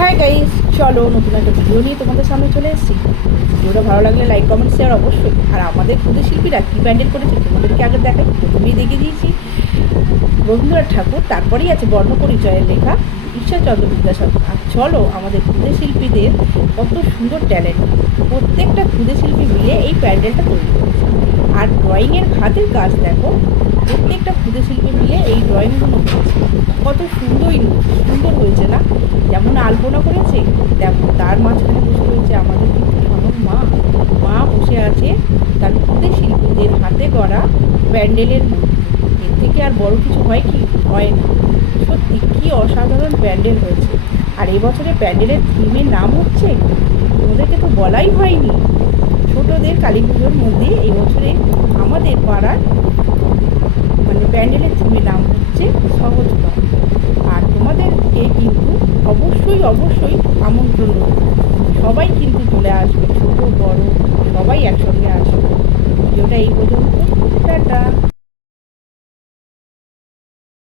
Hi guys, চলো নতুন একটা ভিডিও নিয়ে তোমাদের সামনে চলে এসেছি। ভিডিওটা ভালো লাগলে লাইক কমেন্ট শেয়ার অবশ্যই। আর আমাদের ক্ষুদে শিল্পীরা কী প্যান্ডেল করেছে তোমাদেরকে আগে দেখাই। প্রথমেই দেখিয়ে দিয়েছি রবীন্দ্রনাথ ঠাকুর, তারপরেই আছে বর্ণ পরিচয়ের লেখা ঈশ্বরচন্দ্র বিদ্যাসাগর। আর চলো আমাদের ক্ষুদে শিল্পীদের কত সুন্দর ট্যালেন্ট, প্রত্যেকটা ক্ষুদে শিল্পী মিলে এই প্যান্ডেলটা তৈরি করেছে। আর ড্রয়িংয়ের হাতের কাজ দেখো, প্রত্যেকটা ক্ষুদে শিল্পী মিলে এই ড্রয়িংগুলো করেছে। কত সুন্দর সুন্দর হয়েছে না? যেমন আলপনা করেছে তেমন তার মাঝখানে বসে রয়েছে আমাদের কিন্তু স্বয়ং মা বসে আছে তার ক্ষুদে শিল্পীদের হাতে গড়া প্যান্ডেলের মধ্যে। এর থেকে আর বড় কিছু হয় কি? হয় না। সত্যি কি অসাধারণ প্যান্ডেল হয়েছে। আর এবছরে প্যান্ডেলের থিমের নাম হচ্ছে, ওদেরকে তো বলাই হয়নি, ছোটদের কালী পুজোর মধ্যে এই বছরে আমাদের পাড়ার প্যান্ডেলের থিমের নাম হচ্ছে সহজতা। আর তোমাদেরকে কিন্তু অবশ্যই আমন্ত্রণ রইল, সবাই কিন্তু চলে আসবে, ছোট বড় সবাই একসঙ্গে আসবে। ভিডিওটা এই পর্যন্ত, টাটা।